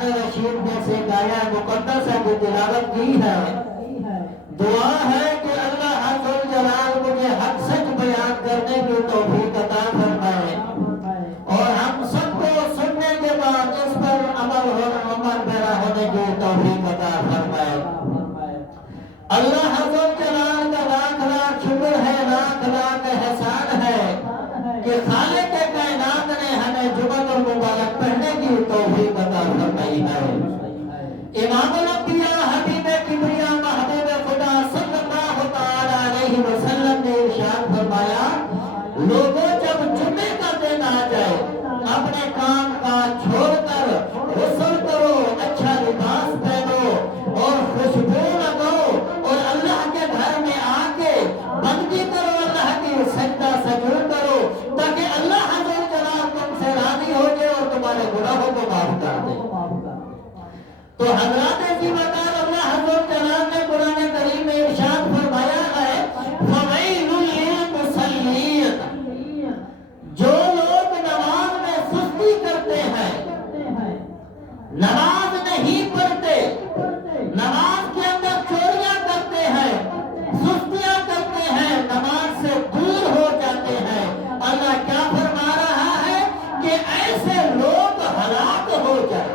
سلمان رشید نے سکھایا مقدس کی تلاوت کی ہے. دعا ہے کہ اللہ عز و جلال مجھے حق سچ بیان کرنے کی توفیق عطا فرمائے اور ہم سب کو سننے کے بعد اس پر عمل پیرا ہونے کی توفیق عطا فرمائے. اللہ عز و جلال کا لاکھ لاکھ شکر ہے، لاکھ لاکھ احسان ہے کہ خالق کائنات نے ہمیں جمعہ المبارک پڑھنے کی توفیق عطا فرمائی ہے. امام الانبیاء حبیب کبریا محبوب خدا صلی اللہ تعالی علیہ وسلم نے ارشاد فرمایا، لوگوں جب جمعے کا دن آ جائے اپنے کام کاج چھوڑ کر غسل کرو، اچھا لباس پہنو اور خوشبو لگاؤ اور اللہ کے گھر میں آ کے بندگی کرو، اللہ کی سجدہ سجود کرو تاکہ اللہ عز و جلال تم سے راضی ہو جائے اور تمہارے گناہوں کو معاف کر دے. تو حضرات عزیزان، اللہ عز و جلال نے قرآن کریم میں ارشاد فرمایا ہے فَوَيْلٌ لِّلْمُصَلِّينَ، جو لوگ نماز میں سستی کرتے ہیں، نماز نہیں پڑھتے، نماز کے اندر چوریاں کرتے ہیں، سستیاں کرتے ہیں، نماز سے دور ہو جاتے ہیں. اللہ کیا فرما رہا ہے کہ ایسے لوگ ہلاک ہو جائیں،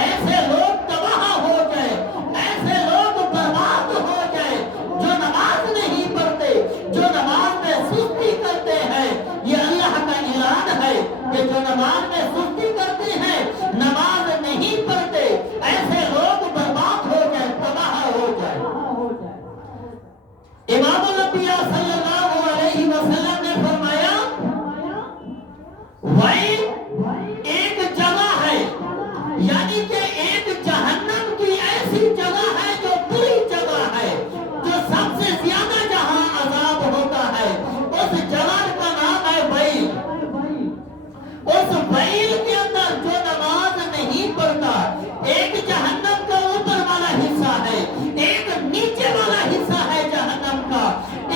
ایسے لوگ تباہ ہو جائیں، ایسے لوگ برباد ہو جائیں جو نماز نہیں پڑھتے، جو نماز میں سستی کرتے ہیں. یہ اللہ کا اعلان ہے کہ جو نماز میں سستی کرتے ہیں، نماز نہیں پڑھتے، ایسے لوگ برباد ہو جائیں، تباہ ہو جائیں. امام الانبیاء صلی اللہ علیہ وسلم نے فرمایا وَيْلٌ ایک جگہ ہے، یعنی کہ ایک جہنم کی ایسی جگہ ہے جو بری جگہ ہے، جو سب سے زیادہ جہاں عذاب ہوتا ہے، اس جگہ کا نام ہے ویل. اس ویل کے اندر جو نماز نہیں پڑھتا، ایک جہنم کا اوپر والا حصہ ہے، ایک نیچے والا حصہ ہے جہنم کا،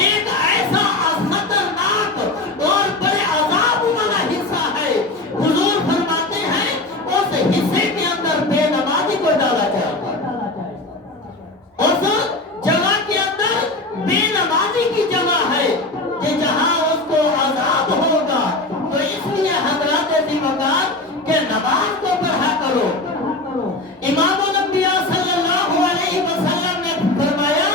ایک ایسا خطرناک اور بڑے عذاب والا حصہ ہے. حضور فرماتے ہیں اس حصے کے اندر بے نمازی کو ڈالا جائے گا، اس جگہ کے اندر بے نمازی کی جگہ ہے کہ جہاں اس کو عذاب ہوگا. تو اس لیے حضرات عزیزان کہ نماز کو پڑھا کرو. امام الانبیاء صلی اللہ علیہ وسلم نے فرمایا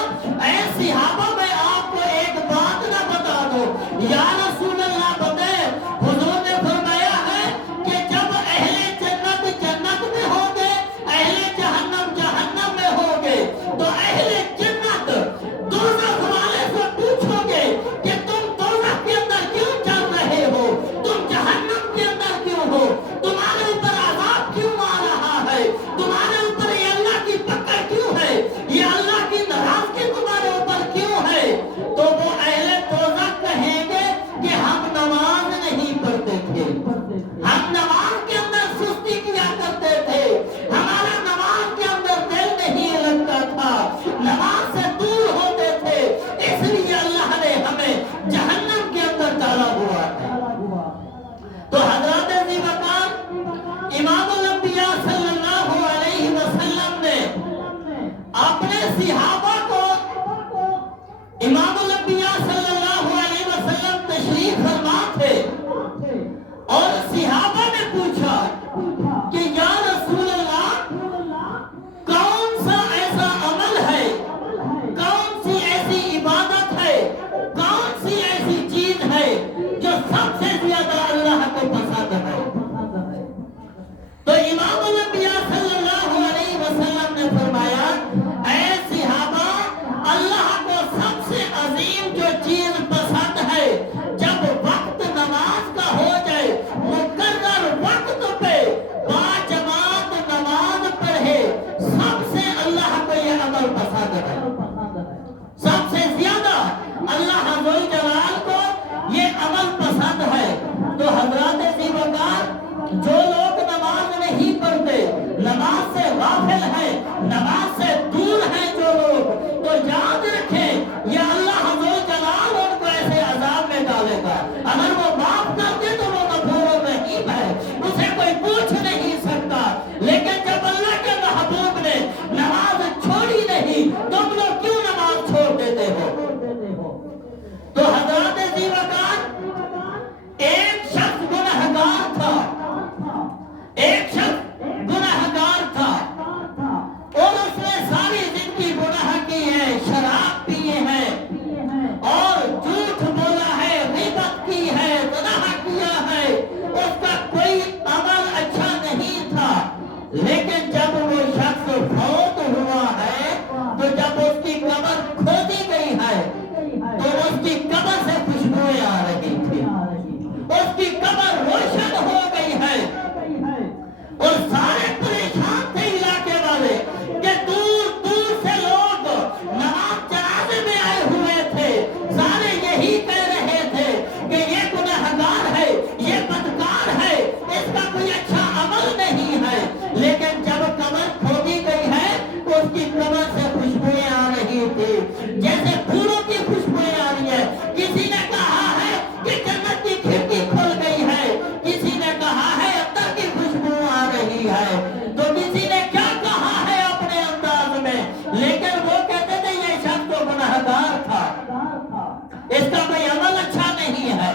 اے صحابہ میں آپ کو ایک بات نہ بتا دو. یا رسول اللہ بتائیں. حضور نے فرمایا ہے کہ جب اہل جنت جنت میں ہوں گے، اہل جہنم جہنم میں ہوں گے، تو اہل جنت دوزخ والے سے پوچھو گے کہ تم دوزخ کے اندر کیوں چل رہے ہو، تم جہنم کے اندر کیوں ہو، تمہارے اوپر عذاب کیوں آ رہا ہے، تمہارے اوپر یہ اللہ کی پکڑ کیوں ہے، یہ اللہ کی ناراضگی تمہارے اوپر کیوں ہے. تو وہ اہل دوزخ کہیں گے کہ ہم نماز نہیں پڑھتے تھے، ہم نماز کے اندر سستی کیا کرتے تھے، ہمارا نماز کے اندر دل نہیں لگتا تھا، نماز سے دور ہوتے تھے، اس لیے اللہ نے ہمیں جہنم کے اندر ڈالا ہوا ہے. تو حضرات عزیزان، امام الانبیاء صلی اللہ علیہ وسلم نے اپنے صحابہ کو، امام الانبیاء صلی اللہ علیہ وسلم تشریف فرما تھے اور صحابہ نے پوچھا کہ یا رسول اللہ کون سا ایسا عمل ہے، کون سی ایسی عبادت ہے، کون سی ایسی چیز ہے جو سب سے زیادہ اللہ کو پسند ہے. تو امام الانبیاء صلی اللہ علیہ وسلم نے فرمایا اے صحابہ، اللہ کو سب سے عظیم جو چیز پسند ہے، جب وقت نماز کا ہو جائے، مقرر وقت پہ باجماعت نماز پڑھے، سب سے اللہ کو یہ عمل پسند ہے، سب سے زیادہ اللہ عز و جلال کو یہ عمل پسند ہے. تو حضرات عزیزان، جو لوگ نماز نہیں پڑھتے، نماز سے غافل ہیں، نماز سے دور ہیں جو لوگ، تو یاد رکھیں یہ اللہ عز و جلال ان کو ایسے عذاب میں ڈالے گا. اگر وہ معاف کر دے تو وہ غفور الرحیم ہے، اسے کوئی پوچھ نہیں سکتا. لیکن جب اس نے ساری زندگی گناہ کی ہے، شراب پیے ہیں اور جھوٹ بولا ہے، غیبت کی ہے، گناہ کیا ہے، اس کا کوئی عمل اچھا نہیں تھا. لیکن جب وہ شخص فوت ہوا ہے تو جب اس کی قبر کھودی گئی ہے تو اس کی قبر سے خوشبوئیں آ رہی تھی، اس کی قبر روشن ہو گئی ہے. اور سارے پریشان تھے علاقے والے کہ دور دور سے لوگ نماز جنازے میں آئے ہوئے تھے، سارے یہی کہہ رہے تھے کہ یہ گنہگار ہے، یہ بدکار ہے، اس کا کوئی اچھا عمل نہیں ہے. لیکن جب قبر کھودی گئی ہے تو اس کی قبر سے خوشبوئیں آ رہی تھی، جیسے پھولوں کی خوشبوئیں آ رہی ہے. کسی نے کہا ہے کہ جنت کی کھڑکی کھل گئی ہے، کسی نے کہا ہے عطر کی خوشبو آ رہی ہے، تو کسی نے کیا کہا ہے اپنے انداز میں. لیکن وہ کہتے تھے یہ شخص تو گنہگار تھا، اس کا کوئی عمل اچھا نہیں ہے.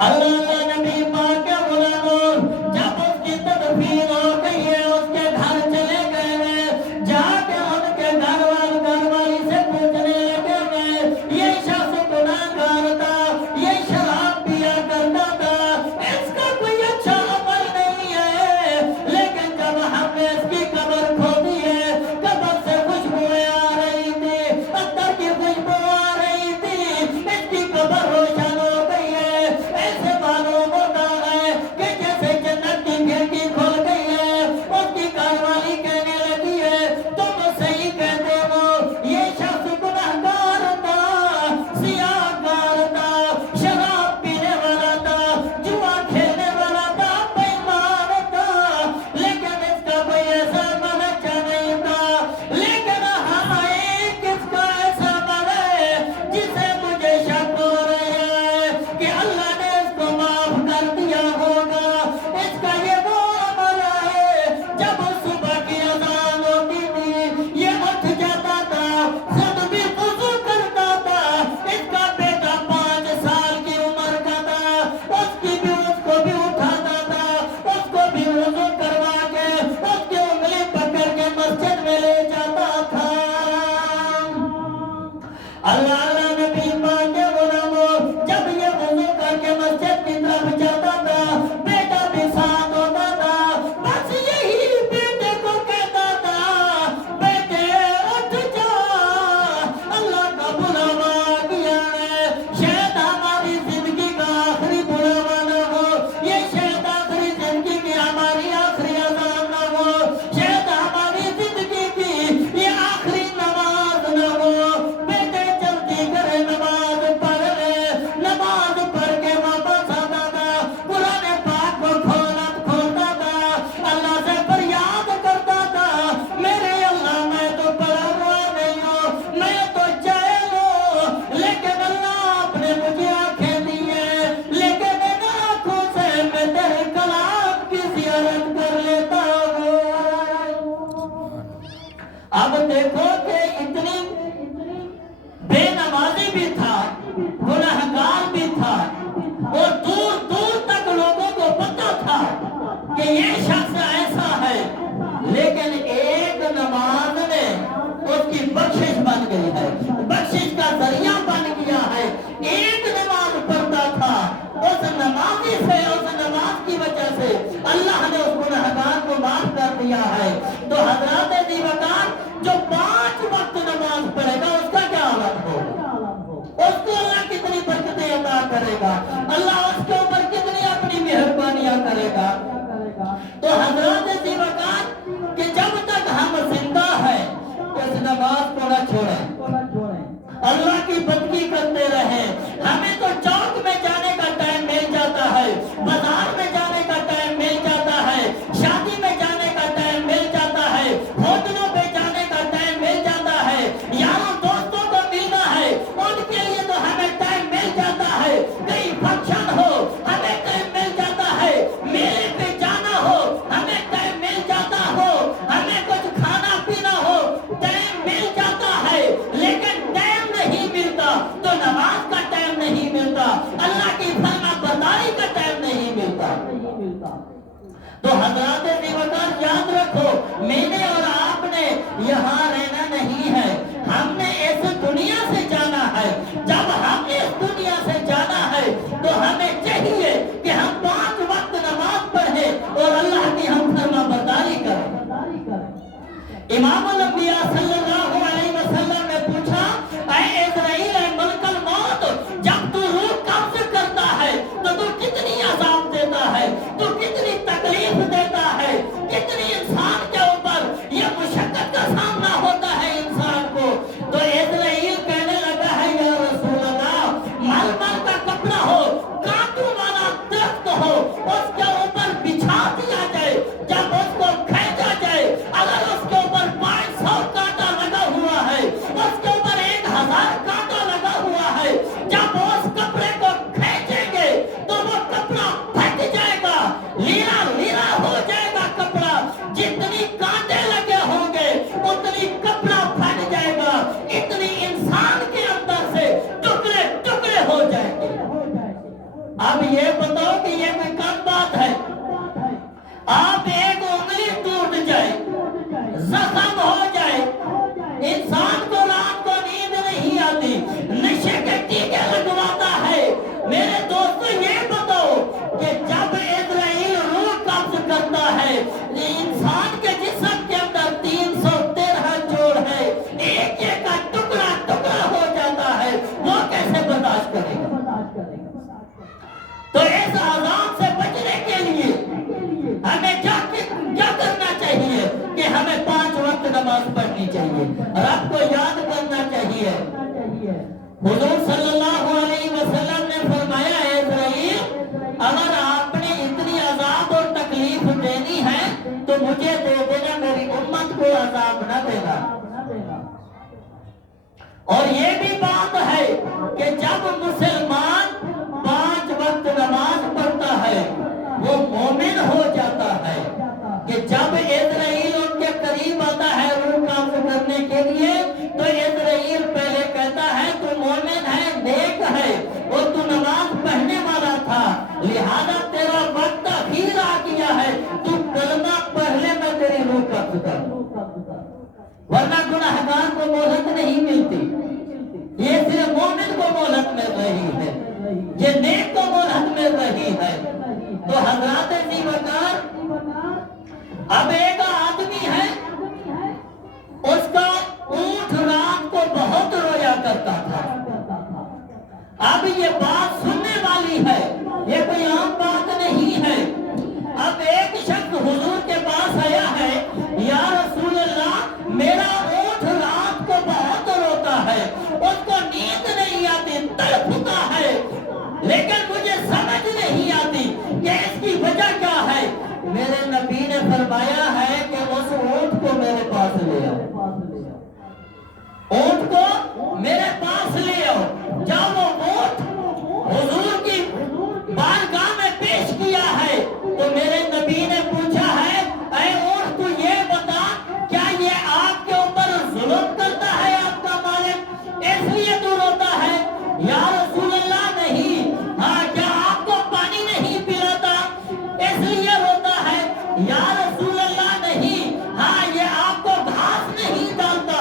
اللہ نبی پاک کے غلاموں جب اس کی تدفین ہو گئی ہے اس کے گھر چلے گئے، جا کے ان کے گھر والی سے پوچھنے لگے یہ شخص گنہگار تھا، یہ شراب پیا کرتا تھا، اس کا کوئی اچھا عمل نہیں ہے. لیکن جب ہم نے اس کی قبر کھودی ہے، قبر سے خوشبوئیں آ رہی تھی، عطر کی خوشبو آ رہی تھی، اس کی قبر روشن ہو گئی ہے. ایسے معلوم ہوتا ہے کہ جیسے جنت کی کھڑکی کھل گئی ہے. اس کی گھر والی کہنے لگی ہے تم صحیح کہتے ہو، یہ شخص گنہگار تھا، سیاہکار تھا، شراب پینے والا تھا، جوا کھیلنے والا تھا، بے ایمان تھا، لیکن اس کا کوئی ایسا عمل اچھا نہیں تھا. لیکن ہم ایک اس کا ایسا عمل ہے جسے مجھے شک ہو رہا ہے کہ اللہ نے اس کو معاف کر دیا ہوگا. اس کا یہ وہ عمل ہے جب صبح کی اذان ہوتی تھی یہ اٹھ جاتا تھا، خود بھی وضو کرتا تھا. اس کا بیٹا 5 سال کی عمر کا تھا، اس کو بھی اٹھاتا تھا، اس کو بھی وضو کروا کے اس کی انگلی پکڑ کے مسجد میں لے جاتا تھا. اللہ نبی پاک کے غلاموں جب یہ وضو کر کے مسجد کی طرف جاتا تھا بیٹا بھی ساتھ ہوتا تھا. بس یہی بیٹے کو کہتا تھا بیٹے اٹھ جا، اللہ کا بلاوا آ گیا ہے، شاید ہماری زندگی کا آخری بلاوا نہ ہو، یہ شاید آخری زندگی کی ہماری آخری اذان نہ ہو، شاید ہماری زندگی کی یہ آخری نماز نہ ہو. بیٹے جلدی کرے نماز پڑھ لے. نماز پڑھ کے واپس آتا تھا، قرآن پاک کو کھولتا تھا، اللہ سے فریاد کرتا تھا میرے اللہ میں تو پڑھا ہوا نہیں ہوں، میں تو جاہل ہوں، لیکن اللہ آپ نے مجھے آنکھیں دی ہیں، لیکن ان آنکھوں سے میں تیرے کلام کی زیارت کر لیتا ہوں. اب دیکھو کہ اتنی بے نمازی بھی تھا، گنہگار بھی تھا، اور دور دور تک لوگوں کو پتا تھا کہ یہ شخص ایسا ہے. لیکن ایک نماز نے اس کی بخشش بن گئی ہے، بخشش کا ذریعہ بن گیا ہے. ایک نماز پڑھتا تھا، اس نمازی سے اس نماز کی وجہ سے اللہ نے اس گنہگار کو معاف کر دیا ہے. تو حضرات دیوکار جو 5 وقت نماز پڑھے گا اس کا کیا حالت ہوگا، اس کو اللہ کتنی برکتیں عطا کرے گا، اللہ اس کے اوپر کتنی اپنی مہربانیاں کرے گا. تو حضرات دیوکار کہ جب تک ہم زندہ ہیں اس نماز کو نہ چھوڑیں، اللہ کی بندگی کرتے رہیں. ہمیں تو چوک میں جانے کا ٹائم مل جاتا ہے، بازار میں جانے کا ٹائم مل جاتا ہے، شادی میں جانے کا ٹائم مل جاتا ہے، ہوٹلوں پہ جانے کا ٹائم مل جاتا ہے، یاروں دوستوں کو ملنا ہے ان کے لیے تو ہمیں ٹائم مل جاتا ہے. کئی فنکشن ہو ہمیں ٹائم مل جاتا ہے، میلے پہ جانا ہو ہمیں ٹائم مل جاتا ہو، ہمیں کچھ کھانا پینا ہو ٹائم مل جاتا ہے. امام الانبیاء صلی اللہ علیہ وسلم نے پوچھا اے اسرائیل اے ملک الموت جب تو روح قبض کرتا ہے تو کتنی عذاب دیتا ہے تو کتنی تکلیف دیتا ہے کتنی انسان کے اوپر یہ مشقت کا سامنا ہوتا ہے انسان کو تو اسرائیل کہنے لگا ہے یا رسول اللہ ململ کا کپڑا ہو کانٹوں والا درخت ہو اس کے اوپر بچھا دیا جائے جب اس کو کھینچا جائے اگر اس کے اوپر 500 کانٹا لگا ہوا ہے اس کے اوپر 1000 کانٹا لگا ہوا ہے جب اس کپڑے کو کھینچیں گے تو وہ کپڑا پھٹ جائے گا لیلا لیلا ہو جائے گا کپڑا جتنی کانٹے لگے ہوں گے اتنی کپڑا پھٹ جائے گا اتنی انسان کے اندر سے ٹکڑے ٹکڑے ہو جائیں گے اب یہ بتاؤ کہ یہ کوئی کم بات ہے آپ ایک انگلی ٹوٹ جائے زخم ہو جائے انسان کو رات کو نیند نہیں آتی نشے کے ٹیکے لگواتا ہے میرے دوستو یہ بتاؤ کہ جب اسرائیل روح قبض کرتا ہے انسان کے جسم کے اندر 313 جوڑ ہے ایک ایک کا ٹکڑا ٹکڑا ہو جاتا ہے وہ کیسے برداشت کرے گا تو اس عذاب سے بچنے کے لیے ہمیں کیا کرنا چاہیے کہ ہمیں 5 وقت نماز پڑھنی چاہیے رب کو یاد کرنا چاہیے حضور صلی اللہ علیہ وسلم نے فرمایا اے اسرائیل اگر آپ نے اتنی عذاب اور تکلیف دینی ہے تو مجھے دے دینا میری امت کو عذاب نہ دینا اور یہ بھی بات ہے کہ جب مسلمان 5 وقت نماز پڑھتا ہے وہ مومن ہو جاتا ہے کہ جب اسرائیل ان کے قریب آتا ہے روح قبض کرنے کے لیے تو اسرائیل پہلے کہتا ہے تو مومن ہے نیک ہے اور تو نماز پڑھنے والا تھا لہذا تیرا وقت اخیر آ گیا ہے تو کلمہ پڑھ لے میں تیری روح قبض کر ورنہ گناہگار کو مہلت نہیں ملتی یہ صرف مومن کو مہلت مل رہی ہے یہ نیک کو مہلت مل رہی ہے تو حضرات زیوکار اب ایک آدمی ہے اس کا اونٹ رات کو بہت رویا کرتا تھا اب یہ بات سننے والی ہے یہ کوئی عام بات نہیں ہے اب ایک شخص حضور کے پاس آیا ہے یا رسول اللہ میرا اونٹ رات کو بہت روتا ہے اس کو نیند نہیں آتی تڑپتا ہے لیکن مجھے سمجھ نہیں آتی کہ اس کی وجہ کیا ہے میرے نبی نے فرمایا ہے کہ اس اونٹ کو میرے پاس لے آؤ اونٹ کو میرے پاس لے آؤ جب وہ اونٹ حضور کی بارگاہ میں پیش کیا ہے تو میرے نبی نے پوچھا ہے اے اونٹ تو یہ بتا کیا یہ آپ کے اوپر ظلم کرتا ہے آپ کا مالک اس لیے تو روتا ہے یا رسول اللہ نہیں ہاں کیا آپ کو پانی نہیں پلاتا اس لیے روتا ہے یا رسول اللہ نہیں ہاں یہ آپ کو گھاس نہیں ڈالتا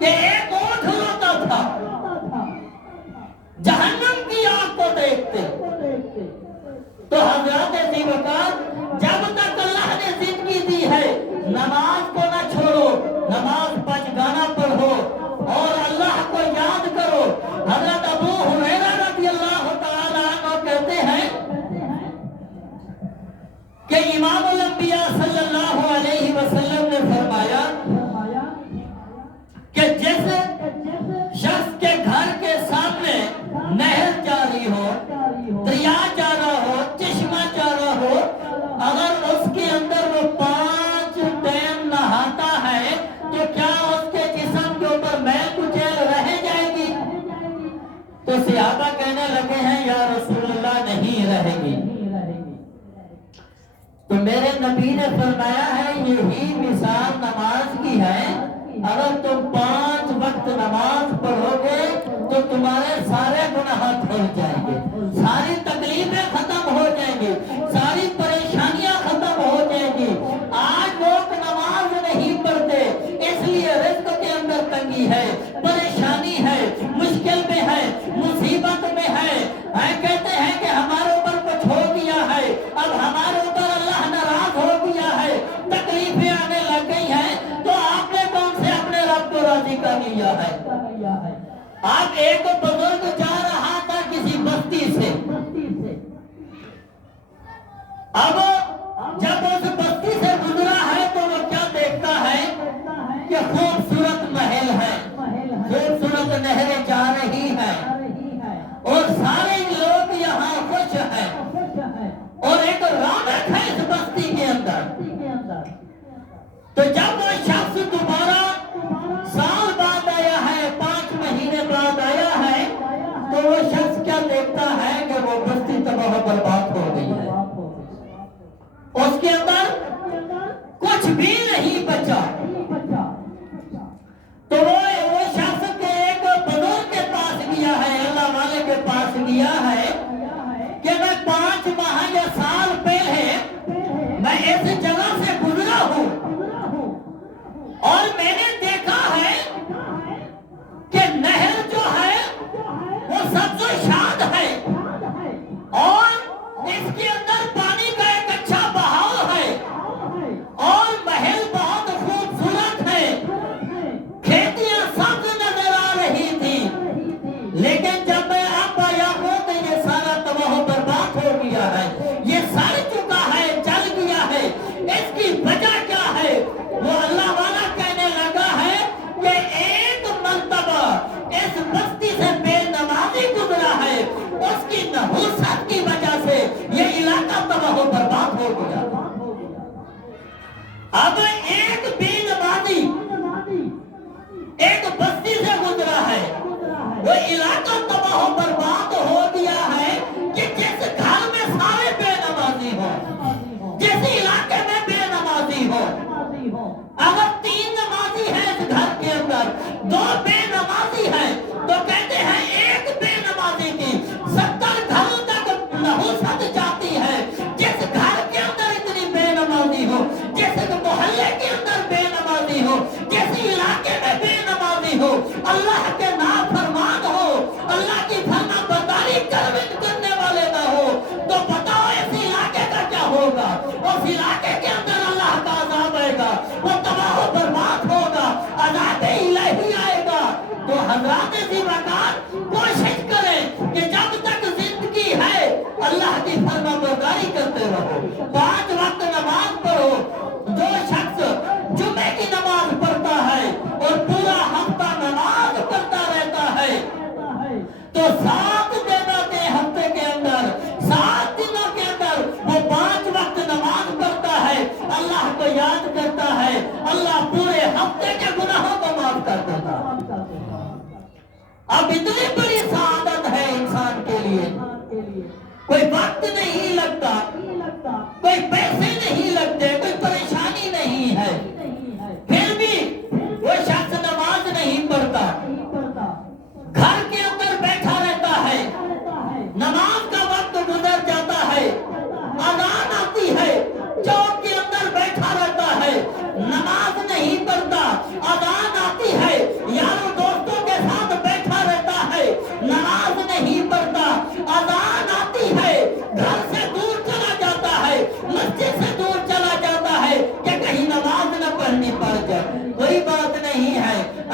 کہ ایک اونٹ روتا تھا جہنم کی آگ کو دیکھتے. تو حضرات ذی وقار جب تک اللہ نے زندگی دی ہے نماز کو نہ چھوڑو, نماز پنج گانا پڑھو اور اللہ کو یاد کرو. حضرت ابو ہریرہ رضی اللہ تعالیٰ عنہ کہتے ہیں کہ امام الانبیاء صلی اللہ علیہ وسلم نے فرمایا کہ جس شخص کے گھر کے سامنے نہر جاری ہو, دریا جا رہا ہو, چشمہ جا رہا ہو, اگر اس کے اندر وہ 5 ٹائم نہاتا ہے تو کیا اس کے جسم کے اوپر میل کچیل رہ جائے گی؟ تو صحابہ کہنے لگے ہیں یا رسول اللہ نہیں رہے گی. تو میرے نبی نے فرمایا ہے یہی مثال نماز کی ہے. اگر تم 5 وقت نماز پڑھو گے تو تمہارے سارے گناہ دھل جائیں گے, ساری تکلیفیں ختم ہو جائیں گی, ساری پریشانیاں ختم ہو جائیں گی. آج لوگ نماز نہیں پڑھتے اس لیے رزق کے اندر تنگی ہے, پریشانی ہے, مشکل میں ہے, مصیبت میں ہے. کہتے ہیں کہ ہمارے اوپر کچھ ہو گیا ہے, اب ہمارے اوپر اللہ ناراض ہو گیا ہے, تکلیفیں آنے لگ گئی ہیں. تو آپ نے کون سے اپنے رب کو راضی کر لیا ہے؟ آپ ایک بزرگ جا رہا تھا کسی بستی سے, اب جب اس بستی سے گزرا ہے تو وہ کیا دیکھتا ہے کہ خوبصورت محل ہے, خوبصورت نہریں جا رہی ہیں اور سارے لوگ یہاں خوش ہیں اور ایک رونق ہے اس بستی کے اندر. تو جب وہ شخص دوبارہ سال بعد آیا ہے, 5 مہینے بعد آیا ہے, تو وہ شخص کیا دیکھتا ہے کہ وہ بستی تباہ و برباد ہو گئی ہے, اس کے اندر کچھ بھی نہیں بچا. تو وہ شخص کے ایک بزرگ کے پاس گیا ہے, اللہ والے کے پاس گیا ہے کہ میں 5 ماہ یا سال پہلے میں اس جگہ سے گزرا ہوں اور میں نے دیکھا ہے کہ نہر جو ہے وہ سبز و شاد ہے اور اس کے اندر پانی کا ایک اچھا بہاؤ ہے اور محل بہت خوبصورت ہے, کھیتیاں سبز نظر آ رہی تھی. لیکن جب میں اب آیا ہوں تو یہ سارا تباہ و برباد ہو گیا ہے, یہ سڑ چکا ہے, جل گیا ہے. اس کی وجہ کیا ہے؟ وہ اللہ والا کہنے لگا ہے کہ ایک مرتبہ اس بستی سے بے نمازی گزرا ہے, اس کی نحوست کی وجہ سے یہ علاقہ تباہ و برباد ہو گیا. اب ایک بے نمازی ایک بستی سے گزرا ہے, وہ علاقہ تباہ و برباد ہو گیا ہے کہ جس گھر میں سارے بے نمازی ہو, جس علاقے میں بے نمازی ہو, اگر 3 نمازی ہیں اس گھر کے اندر, 2 بے نمازی ہیں, تو کہتے ہیں ایک بے نمازی کی 70 گھروں تک نحوست جاتی ہے. جس گھر کے اندر اتنی بے نمازی ہو, جس محلے کے اندر بے نمازی ہو, جس علاقے میں بے نمازی ہو, اللہ کے نافرمان ہو, اللہ کی فرما برداری کرنے والے نہ ہو, تو بتاؤ اس علاقے کا کیا ہوگا؟ اس علاقے کے اندر اللہ کا عذاب آئے گا, وہ تباہ و برباد ہوگا, عذاب الہی آئے گا. تو حضرات ذی وقار کوشش کریں کہ جب تک زندگی ہے اللہ کی فرما برداری کرتے رہو, 5 وقت نماز پڑھو. جو شخص جمعے کی نماز پڑھتا ہے اور پورا ہفتہ نماز پڑھتا رہتا ہے تو 7 دنوں کے ہفتے کے اندر 7 دنوں کے اندر وہ 5 وقت نماز پڑھتا ہے, اللہ کو یاد کرتا ہے, اللہ پورے ہفتے کے گناہوں کو معاف کر دیتا ہے. اب اتنی بڑی سعادت ہے انسان کے لیے, کوئی وقت نہیں لگتا, کوئی پیسے نہیں لگتے, کوئی پریشانی نہیں ہے, پھر بھی وہ شخص نماز نہیں پڑھتا, گھر کے اندر بیٹھا رہتا ہے, نماز کا وقت گزر جاتا ہے, اذان آتی ہے, چوک کے اندر بیٹھا رہتا ہے, نماز نہیں پڑھتا, اذان آتی ہے, یا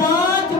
5